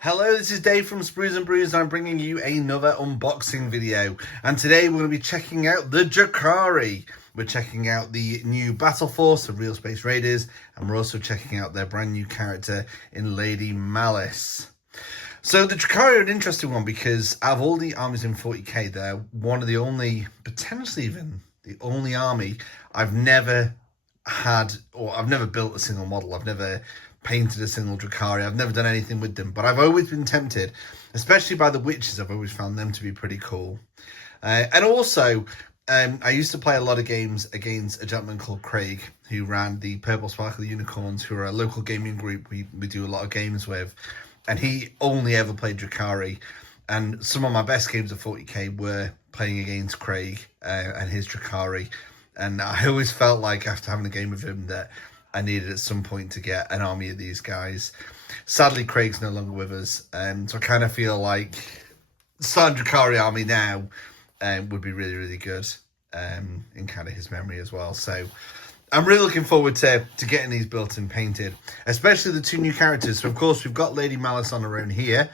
Hello, this is Dave from Sprues and Brews, and I'm bringing you another unboxing video. And today we're going to be checking out the Drukhari. We're checking out the new Battleforce of Real Space Raiders, and we're also checking out their brand new character in Lady Malys. So the Drukhari are an interesting one because out of all the armies in 40k, they're one of the only, potentially even the only army I've never had, or I've never built a single model. I've never painted a single Drukhari. I've never done anything with them, but I've always been tempted, especially by the witches. I've always found them to be pretty cool. And also, I used to play a lot of games against a gentleman called Craig, who ran the Purple Sparkle Unicorns, who are a local gaming group we do a lot of games with. And he only ever played Drukhari. And some of my best games of 40k were playing against Craig and his Drukhari. And I always felt like after having a game with him that I needed at some point to get an army of these guys. Sadly, Craig's no longer with us. So I kind of feel like starting Drukhari army now would be really, really good in kind of his memory as well. So I'm really looking forward to getting these built and painted, especially the two new characters. So, of course, we've got Lady Malys on her own here,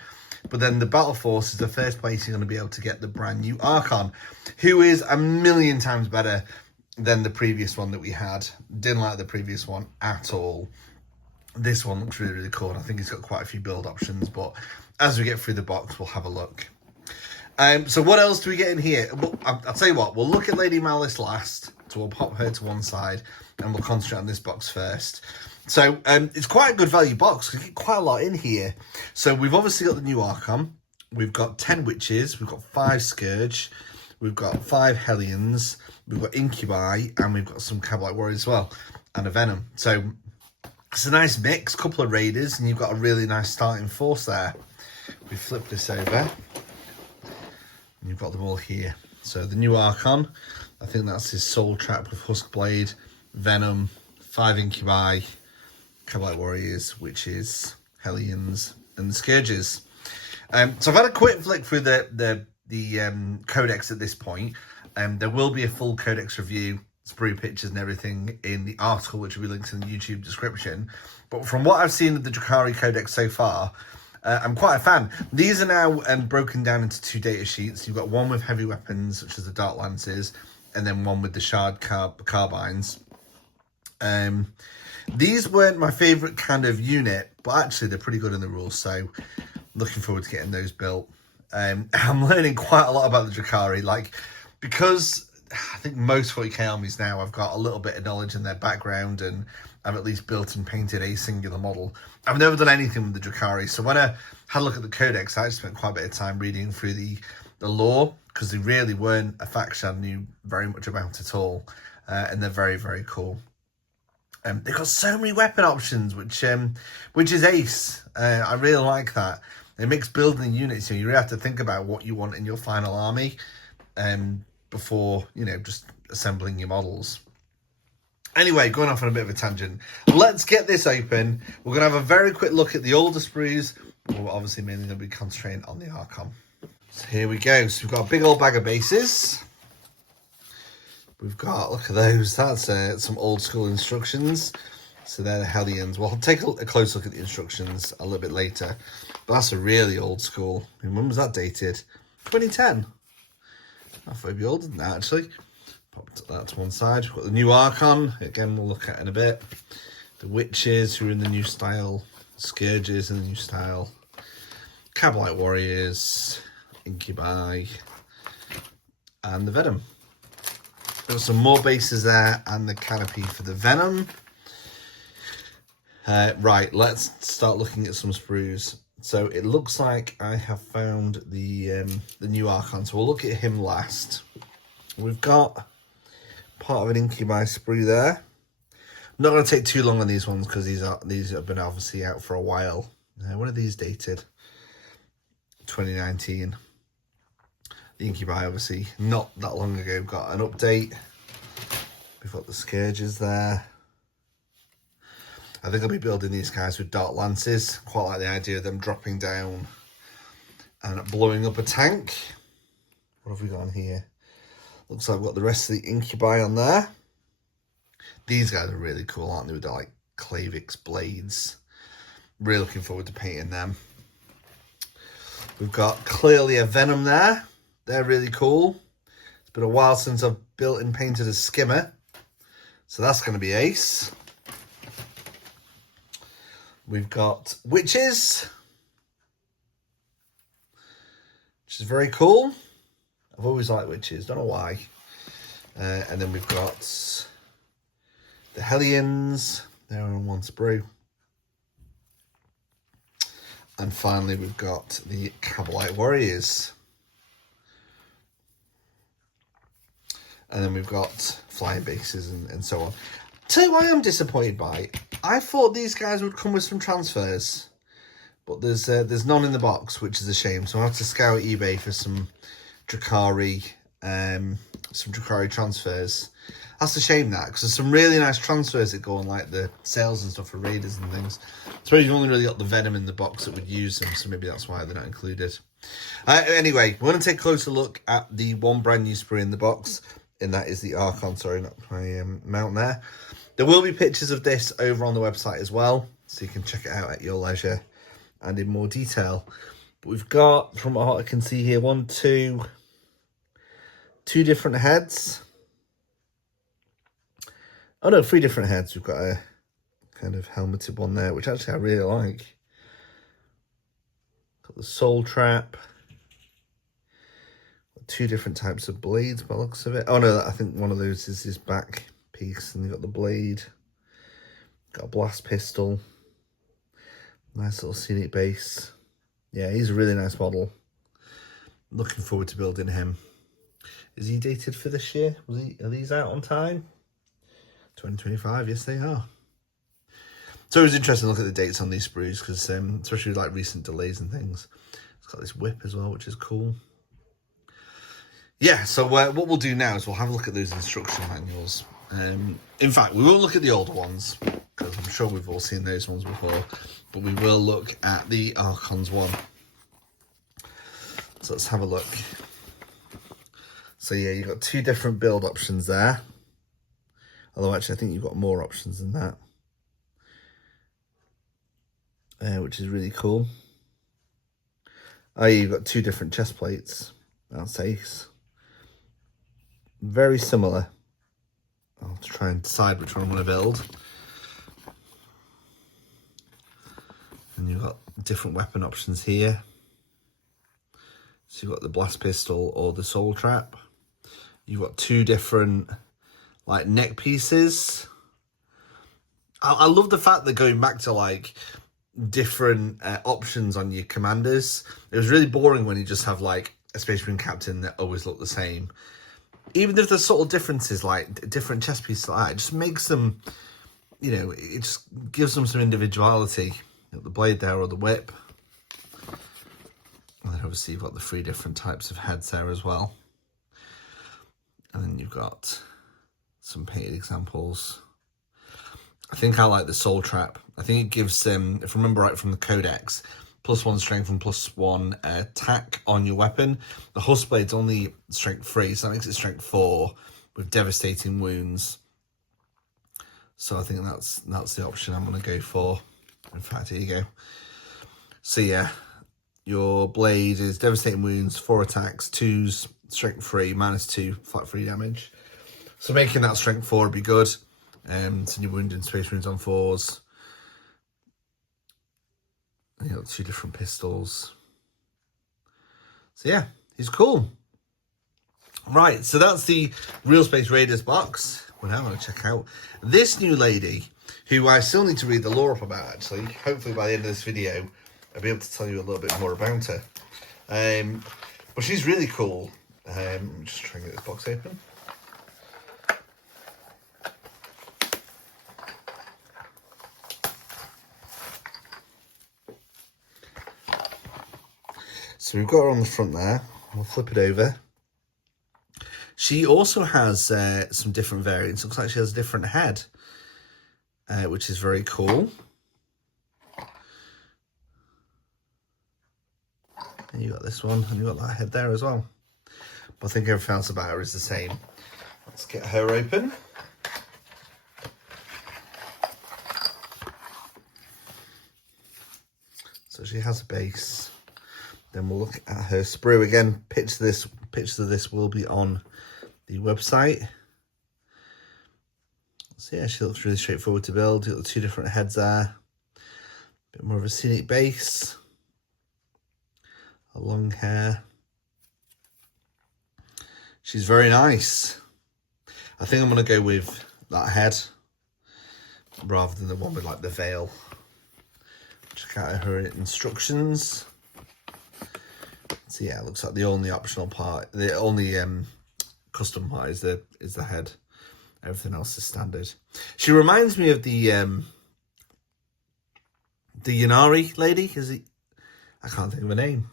but then the Battleforce is the first place you're going to be able to get the brand new Archon, who is a million times better than the previous one that we had. Didn't like the previous one at all. This one looks really, really cool. And I think it's got quite a few build options, but as we get through the box, we'll have a look. So what else do we get in here? Well, I'll tell you what, we'll look at Lady Malys last. So we'll pop her to one side and we'll concentrate on this box first. So it's quite a good value box because you get quite a lot in here. So we've obviously got the new Archon. We've got 10 witches. We've got 5 Scourge. We've got 5 Hellions. We've got Incubi, and we've got some Cabalite Warriors as well, and a Venom. So it's a nice mix, couple of Raiders, and you've got a really nice starting force there. We flip this over, and you've got them all here. So the new Archon, I think that's his Soul Trap with Huskblade, Venom, 5 Incubi, Cabalite Warriors, Witches, Hellions, and the Scourges. So I've had a quick flick through the Codex at this point. There will be a full Codex review, sprue pictures and everything in the article, which will be linked in the YouTube description. But from what I've seen of the Drukhari Codex so far, I'm quite a fan. These are now broken down into 2 data sheets. You've got one with heavy weapons, such as the Dark Lances, and then one with the Shard Carbines. These weren't my favourite kind of unit, but actually they're pretty good in the rules, so looking forward to getting those built. I'm learning quite a lot about the Drukhari, because I think most 40k armies now I've got a little bit of knowledge in their background and I've at least built and painted a singular model. I've never done anything with the Drukhari, so when I had a look at the Codex, I spent quite a bit of time reading through the lore, because they really weren't a faction I knew very much about at all, and they're very, very cool. They've got so many weapon options, which is ace. I really like that. It makes building units, so you really have to think about what you want in your final army before, just assembling your models. Anyway, going off on a bit of a tangent, let's get this open. We're going to have a very quick look at the older sprues. We're obviously mainly going to be concentrating on the Archon. So here we go. So we've got a big old bag of bases. We've got, look at those, that's some old school instructions. So they're the Hellions. Well, I'll take a close look at the instructions a little bit later. But that's a really old school. When was that dated? 2010. I thought it'd be older than that, actually. Pop that to one side. We've got the new Archon. Again, we'll look at in a bit. The Witches, who are in the new style. Scourges in the new style. Cabalite Warriors. Incubi. And the Venom. Got some more bases there and the canopy for the Venom. Right, let's start looking at some sprues. So it looks like I have found the new Archon. So we'll look at him last. We've got part of an Incubi sprue there. I'm not going to take too long on these ones because these have been obviously out for a while. When are these dated? 2019. The Incubi, obviously, not that long ago, got an update. We've got the Scourges there. I think I'll be building these guys with Dark Lances. Quite like the idea of them dropping down and blowing up a tank. What have we got on here? Looks like we've got the rest of the Incubi on there. These guys are really cool, aren't they? With their, Clavix blades. Really looking forward to painting them. We've got clearly a Venom there. They're really cool. It's been a while since I've built and painted a skimmer, so that's going to be ace. We've got witches, which is very cool. I've always liked witches, don't know why. And then we've got the Hellions. They're on one sprue. And finally, we've got the Cavalite Warriors. And then we've got flying bases and so on. Tell you what I am disappointed by. I thought these guys would come with some transfers, but there's none in the box, which is a shame. So I have to scour eBay for some Drukhari transfers. That's a shame, that, because there's some really nice transfers that go on like the sales and stuff for raiders and things. So you've only really got the Venom in the box that would use them, so maybe that's why they're not included. Anyway, we're going to take a closer look at the one brand new sprue in the box, and that is the Archon. Sorry, not my mount there. There will be pictures of this over on the website as well, so you can check it out at your leisure and in more detail. But we've got, from what I can see here, two different heads. Oh no, 3 different heads. We've got a kind of helmeted one there, which actually I really like. Got the soul trap. Got 2 different types of blades by the looks of it. Oh no, I think one of those is his back piece, and you've got the blade. Got a blast pistol. Nice little scenic base. Yeah, he's a really nice model. Looking forward to building him. Is he dated for this year? Are these out on time? 2025, yes they are. So it was interesting to look at the dates on these sprues, because especially with like recent delays and things. It's got this whip as well, which is cool. Yeah, so what we'll do now is we'll have a look at those instruction manuals. In fact, we won't look at the older ones, because I'm sure we've all seen those ones before, but we will look at the Archons one. So let's have a look. So yeah, you've got 2 different build options there. Although actually I think you've got more options than that. Which is really cool. Oh, you've got 2 different chest plates. That's ace. Very similar. I'll have to try and decide which one I'm going to build. And you've got different weapon options here. So you've got the blast pistol or the soul trap. You've got 2 different like neck pieces. I love the fact that going back to like different options on your commanders. It was really boring when you just have like a Space Marine captain that always look the same. Even if there's subtle differences, like different chest pieces like that, it just makes them, you know, it just gives them some individuality. You know, the blade there or the whip. And then obviously you've got the 3 different types of heads there as well. And then you've got some painted examples. I think I like the soul trap. I think it gives them, if I remember right from the Codex, +1 strength and +1 attack on your weapon. The husk blade's only strength 3, so that makes it strength 4 with devastating wounds. So I think that's the option I'm going to go for. In fact, here you go. So yeah, your blade is devastating wounds, 4 attacks, 2's strength 3, -2 flat 3 damage. So making that strength 4 would be good. So you're wounding Space Marines on 4s. And you've got 2 different pistols. So yeah, he's cool. Right, so that's the Real Space Raiders box. Well, now I'm going to check out this new lady, who I still need to read the lore up about, actually. Hopefully by the end of this video, I'll be able to tell you a little bit more about her. But she's really cool. Just try and get this box open. So we've got her on the front there. We'll flip it over. She also has some different variants. Looks like she has a different head, which is very cool. And you got this one, and you got that head there as well. But I think everything else about her is the same. Let's get her open. So she has a base. Then we'll look at her sprue again. Pictures of this will be on the website. So yeah, she looks really straightforward to build. You've got the 2 different heads there. A bit more of a scenic base. A long hair. She's very nice. I think I'm going to go with that head rather than the one with like the veil. Check out her instructions. So yeah, it looks like the only optional part, the only custom part is the head. Everything else is standard. She reminds me of the Yanari lady. I can't think of her name.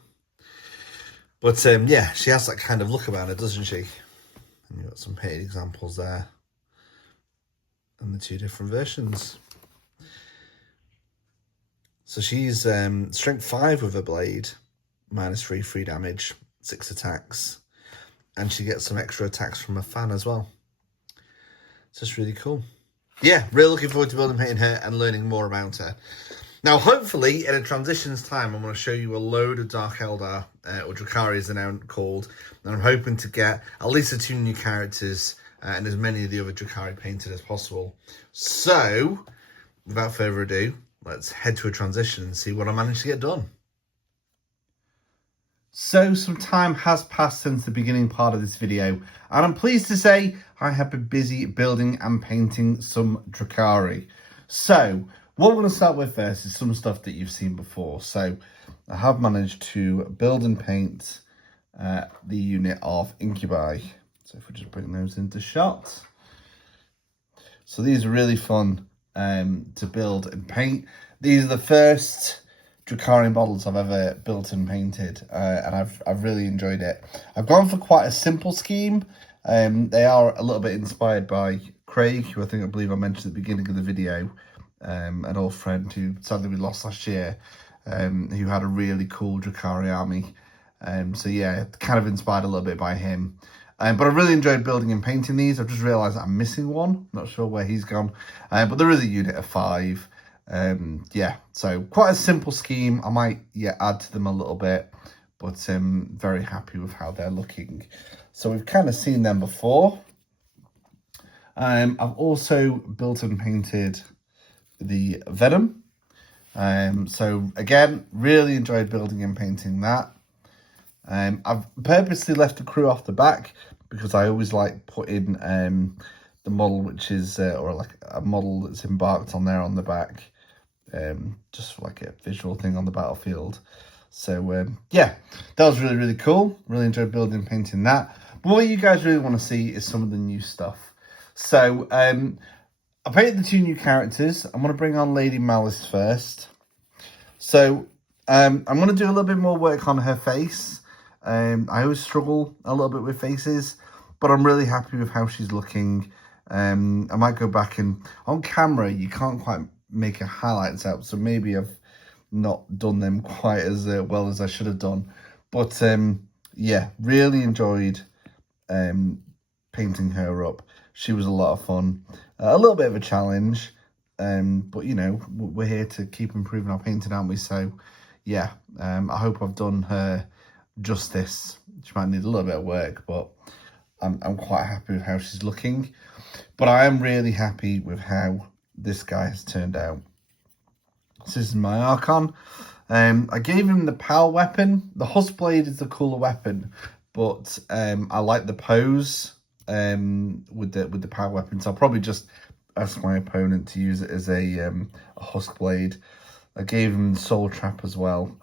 But yeah, she has that kind of look about her, doesn't she? And you've got some painted examples there. And the 2 different versions. So she's strength 5 with her blade. -3 free damage, 6 attacks. And she gets some extra attacks from a fan as well. So it's really cool. Yeah, really looking forward to building, painting her and learning more about her. Now, hopefully, in a transitions time, I'm going to show you a load of Dark Eldar, or Drukhari as they're now called. And I'm hoping to get at least 2 new characters and as many of the other Drukhari painted as possible. So, without further ado, let's head to a transition and see what I managed to get done. So some time has passed since the beginning part of this video, and I'm pleased to say I have been busy building and painting some Drukhari. So what we're going to start with first is some stuff that you've seen before. So I have managed to build and paint the unit of Incubi. So if we just bring those into shot. So these are really fun to build and paint. These are the first Drukhari models I've ever built and painted, and I've really enjoyed it. I've gone for quite a simple scheme. They are a little bit inspired by Craig, who I believe I mentioned at the beginning of the video, an old friend who sadly we lost last year, who had a really cool Drukhari army. So yeah, kind of inspired a little bit by him. But I really enjoyed building and painting these. I've just realised that I'm missing one. Not sure where he's gone. But there is a unit of 5. Yeah, so quite a simple scheme. I might add to them a little bit, but very happy with how they're looking. So we've kind of seen them before. I've also built and painted the Venom. So again, really enjoyed building and painting that. I've purposely left the crew off the back because I always like putting the model which is or like a model that's embarked on there on the back, just for like a visual thing on the battlefield. So yeah, that was really cool. Really enjoyed building and painting that. But what you guys really want to see is some of the new stuff. So I painted the 2 new characters. I'm going to bring on Lady Malys first. So I'm going to do a little bit more work on her face. I always struggle a little bit with faces, but I'm really happy with how she's looking. I might go back and on camera you can't quite make a highlights out, so maybe I've not done them quite as well as I should have done. But yeah, really enjoyed painting her up. She was a lot of fun, a little bit of a challenge, but you know, we're here to keep improving our painting, aren't we? So yeah, I hope I've done her justice. She might need a little bit of work, but I'm quite happy with how she's looking. But I am really happy with how this guy has turned out. This is my Archon. I gave him the power weapon. The Husk Blade is the cooler weapon, but I like the pose with the power weapon. So I'll probably just ask my opponent to use it as a Husk Blade. I gave him the Soul Trap as well,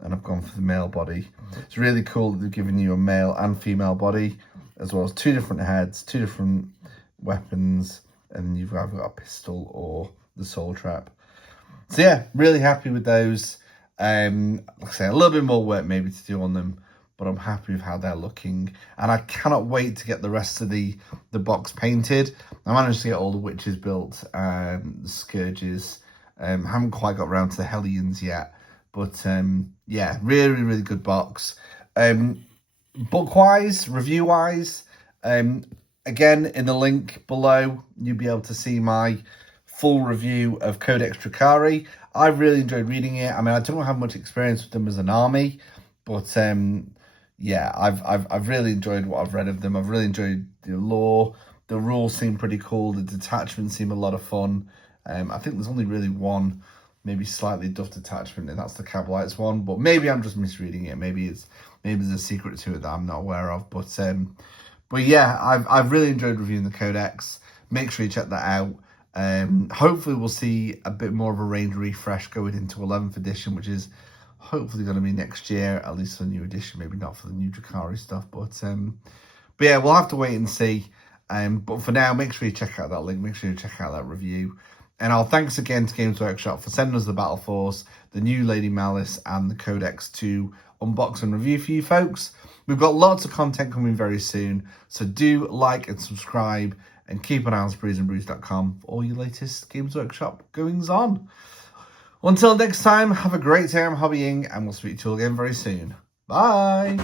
and I've gone for the male body. It's really cool that they've given you a male and female body, as well as 2 different heads, 2 different weapons, and you've either got a pistol or the Soul Trap. So yeah, really happy with those. Like I say, a little bit more work maybe to do on them, but I'm happy with how they're looking, and I cannot wait to get the rest of the box painted. I managed to get all the witches built and the scourges. Haven't quite got around to the Hellions yet, but yeah, really good box. Book wise, review wise, again in the link below you'll be able to see my full review of Codex Drukhari. I really enjoyed reading it. I mean, I don't have much experience with them as an army, But yeah, I've really enjoyed what I've read of them. I've really enjoyed the lore. The rules seem pretty cool. The detachments seem a lot of fun. I think there's only really one, maybe slightly duff detachment, and that's the Cabalites one. But maybe I'm just misreading it. Maybe there's a secret to it that I'm not aware of. But yeah, I've really enjoyed reviewing the Codex. Make sure you check that out. Hopefully we'll see a bit more of a range refresh going into 11th edition, which is hopefully going to be next year, at least for the new edition, maybe not for the new Drukhari stuff. But yeah, we'll have to wait and see. But for now, make sure you check out that link. Make sure you check out that review. And I'll thanks again to Games Workshop for sending us the Battleforce, the new Lady Malys, and the Codex to unbox and review for you folks. We've got lots of content coming very soon, so do like and subscribe, and keep an eye on spruesandbrews.com for all your latest Games Workshop goings on. Until next time, have a great time hobbying, and we'll speak to you all again very soon. Bye!